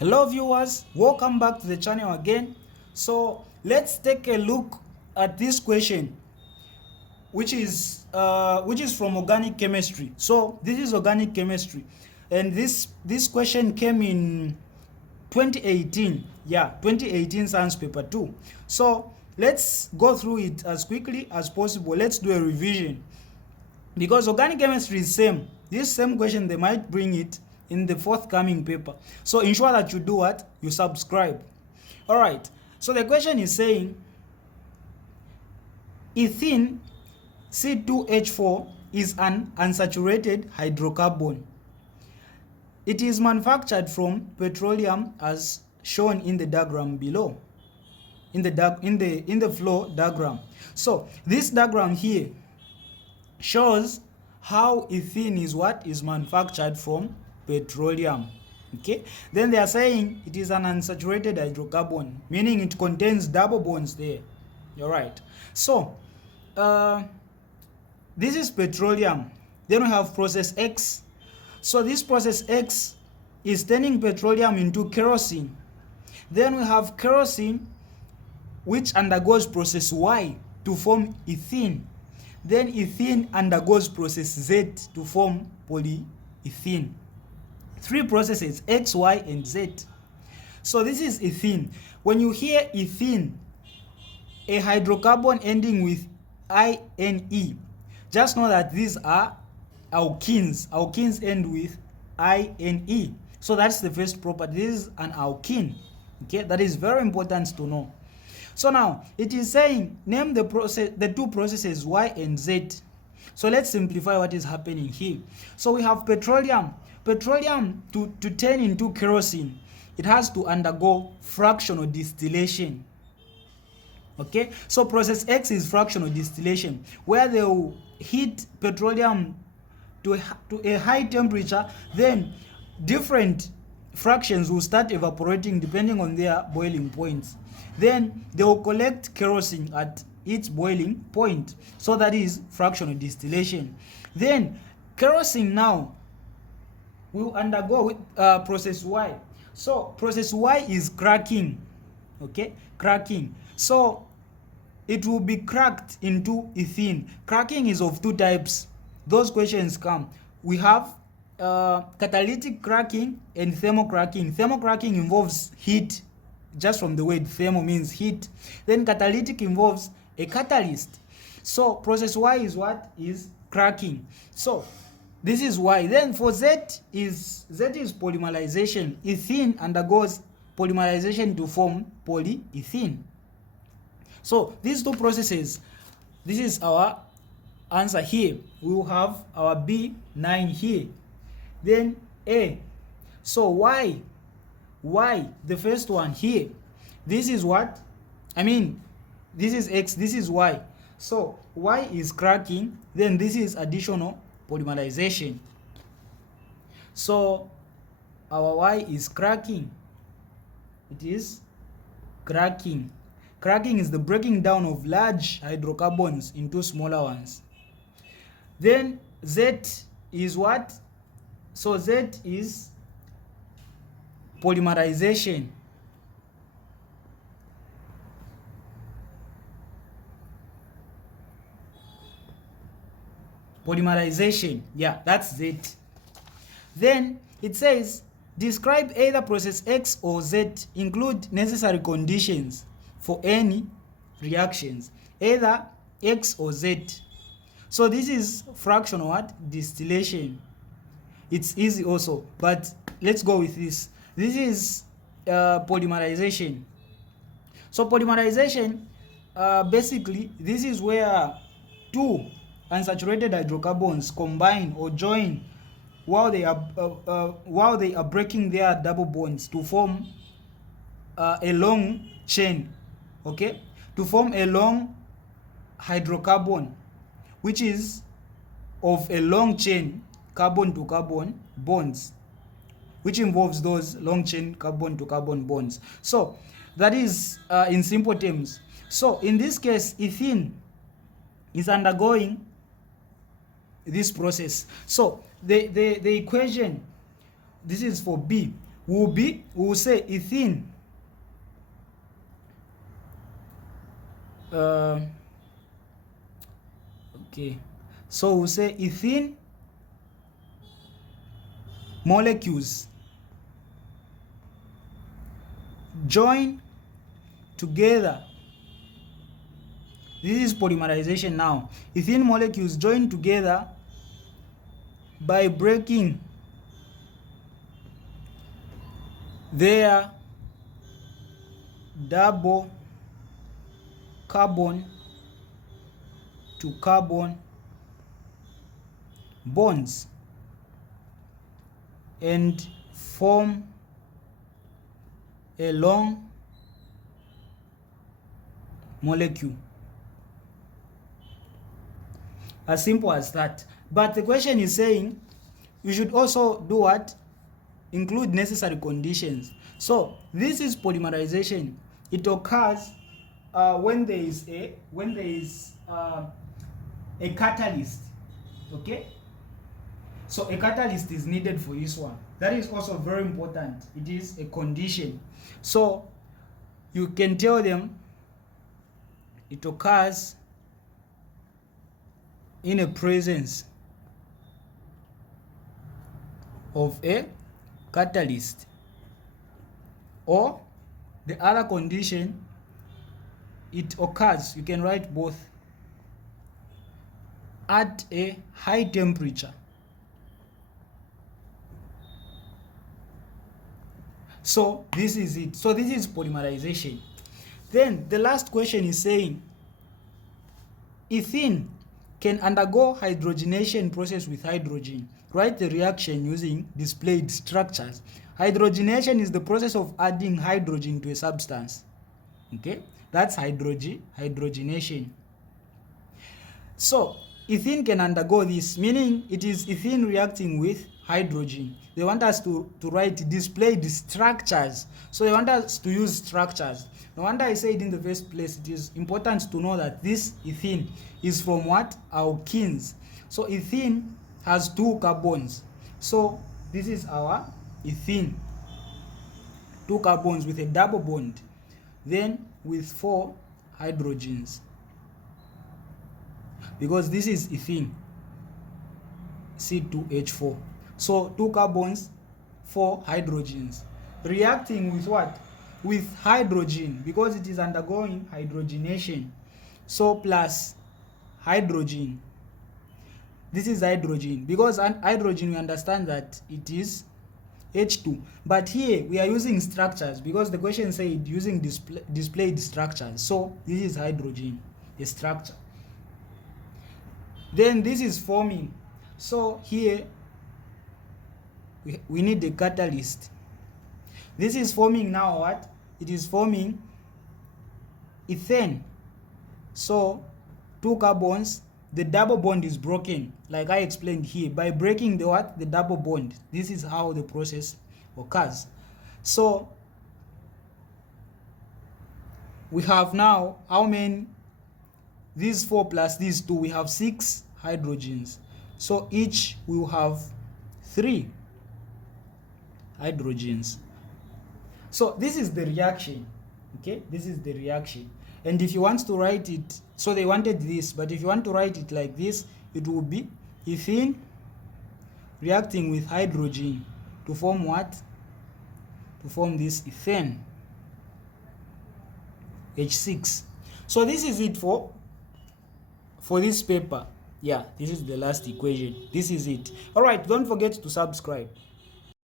Hello viewers, welcome back to the channel again. So let's take a look at this question, which is from organic chemistry. So this is organic chemistry, and this question came in 2018. Yeah, 2018 science paper 2. So let's go through it as quickly as possible. Let's do a revision, because organic chemistry is same. This same question they might bring it in the forthcoming paper. So ensure that you do what? You subscribe. All right. So the question is saying ethene C2H4 is an unsaturated hydrocarbon. It is manufactured from petroleum as shown in the diagram below. In the flow diagram. So this diagram here shows how ethene is manufactured from petroleum. Okay, then they are saying it is an unsaturated hydrocarbon, meaning it contains double bonds there. All right. So this is petroleum. Then we have process X. So this process X is turning petroleum into kerosene. Then we have kerosene, which undergoes process Y to form ethene. Then ethene undergoes process Z to form polyethylene. Three processes, X, Y, and Z. So this is ethene. When you hear ethene, a hydrocarbon ending with INE, just know that these are alkenes. Alkenes end with INE. So that's the first property. This is an alkene. Okay, that is very important to know. So now it is saying name the two processes Y and Z. So let's simplify what is happening here. So we have petroleum. Petroleum to turn into kerosene, it has to undergo fractional distillation. Okay, so process X is fractional distillation, where they will heat petroleum to a high temperature, then different fractions will start evaporating depending on their boiling points. Then they will collect kerosene at its boiling point. So that is fractional distillation. Then kerosene now will undergo process Y. So process Y is cracking. Okay, cracking. So it will be cracked into ethene. Cracking is of two types. Those questions come. We have catalytic cracking and thermocracking. Thermocracking involves heat, just from the word thermo means heat. Then catalytic involves a catalyst. So process Y is what? Is cracking. So this is Y. Then for Z is polymerization. Ethene undergoes polymerization to form polyethylene. So these two processes, this is our answer here. We will have our B9 here. Then A. So Y, the first one here, this is what? I mean, this is X, this is Y. So Y is cracking, then this is additional polymerization. So our Y is cracking. It is cracking. Cracking is the breaking down of large hydrocarbons into smaller ones. Then Z is what? So Z is polymerization. Polymerization. Yeah, that's Z. Then it says describe either process X or Z, include necessary conditions for any reactions, either X or Z. So this is fractional what? Distillation. It's easy also, but let's go with this. This is polymerization. So polymerization, basically this is where two unsaturated hydrocarbons combine or join while they are breaking their double bonds to form a long chain. Okay, to form a long hydrocarbon, which is of a long chain carbon to carbon bonds, which involves those long chain carbon to carbon bonds. So that is in simple terms. So in this case, ethene is undergoing this process. So the equation, this is for B. we will say ethene. Okay, so we'll say ethene molecules join together. This is polymerization now. Ethene molecules join together by breaking their double carbon to carbon bonds and form a long molecule. As simple as that. But the question is saying you should also do what? Include necessary conditions. So this is polymerization. It occurs when there is a catalyst. Okay, so a catalyst is needed for this one. That is also very important. It is a condition. So you can tell them it occurs in a presence of a catalyst, or the other condition, it occurs, you can write both, at a high temperature. So this is it. So this is polymerization. Then the last question is saying ethene can undergo hydrogenation process with hydrogen. Write the reaction using displayed structures. Hydrogenation is the process of adding hydrogen to a substance. Okay, that's hydrogenation. So ethene can undergo this, meaning it is ethene reacting with hydrogen. They want us to write displayed structures. So they want us to use structures. No wonder I said in the first place it is important to know that this ethene is from what? Alkenes. So ethene has 2 carbons. So this is our ethene. 2 carbons with a double bond. Then with 4 hydrogens. Because this is ethene. C2H4. So 2 carbons, 4 hydrogens. Reacting with what? With hydrogen, because it is undergoing hydrogenation. So plus hydrogen. This is hydrogen. Because hydrogen, we understand that it is H2. But here we are using structures, because the question said using displayed structures. So this is hydrogen, the structure. Then this is forming. So here we need the catalyst. This is forming now what? It is forming ethane. So 2 carbons, the double bond is broken, like I explained here, by breaking the what? The double bond. This is how the process occurs. So we have now how many? These 4 plus these 2, we have 6 hydrogens. So each will have 3 hydrogens. So this is the reaction. Okay, this is the reaction. And if you want to write it, so they wanted this, but if you want to write it like this, it will be ethene reacting with hydrogen to form what? To form this ethane, H6. So this is it for this paper. Yeah, this is the last equation. This is it. All right, don't forget to subscribe.